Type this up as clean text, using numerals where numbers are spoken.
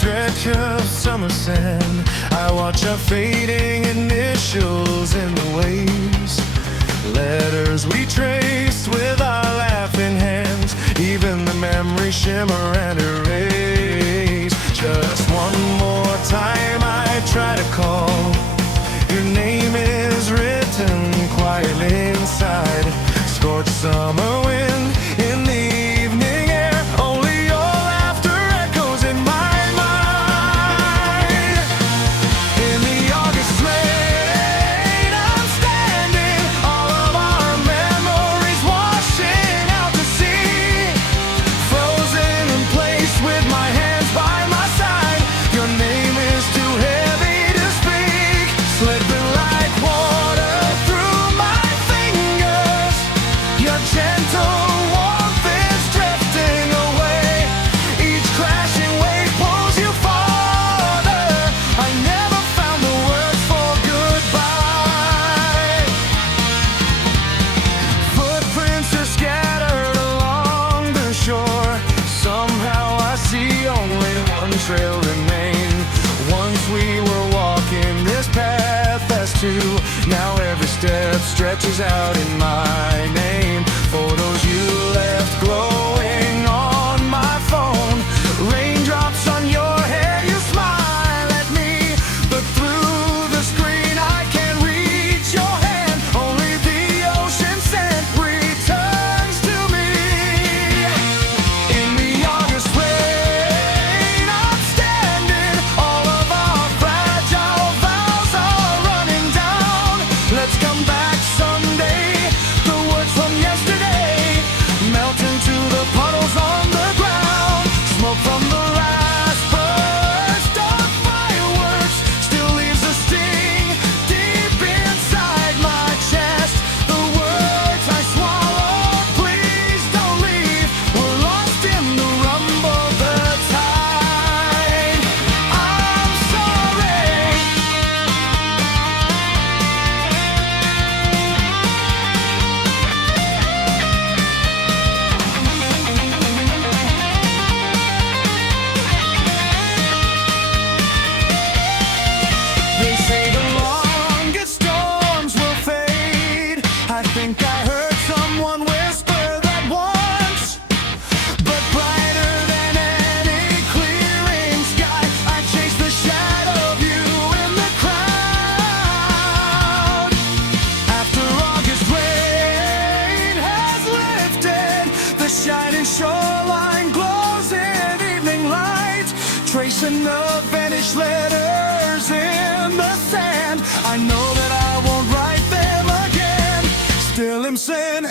Stretch of summer sand, I watch our fading initials in the waves. Letters we traced with our laughing hands, even the memory shimmer and erase. Just one more time I try to call, your name is written quietly inside. Scorched summer wind in the evening air, only your laughter echoes in my trail remain. Once we were walking this path as two, now every step stretches out in my name. Photos you left glowing on my phone, raindrops on your hair, you smile at me, but through the screen I can't reach your hand. Only the ocean scent returns to me. In the August rain, I'm standing, all of our fragile vows are running down. Let's come back someday, the words from yesterday melt into the puddles on the ground. Smoke from the last burst of fireworks still leaves a sting deep inside my chest. The words I swallowed, please don't leave, were lost in the rumble of the tide. I'm sorry. They say the longest storms will fade. I think I heard someone whisper that once. But brighter than any clearing sky, I chase the shadow of you in the crowd. After August rain has lifted, the shining shoreline glows in evening light, tracing the vanished letters in the sand. I know that I won't write them again, still am sin.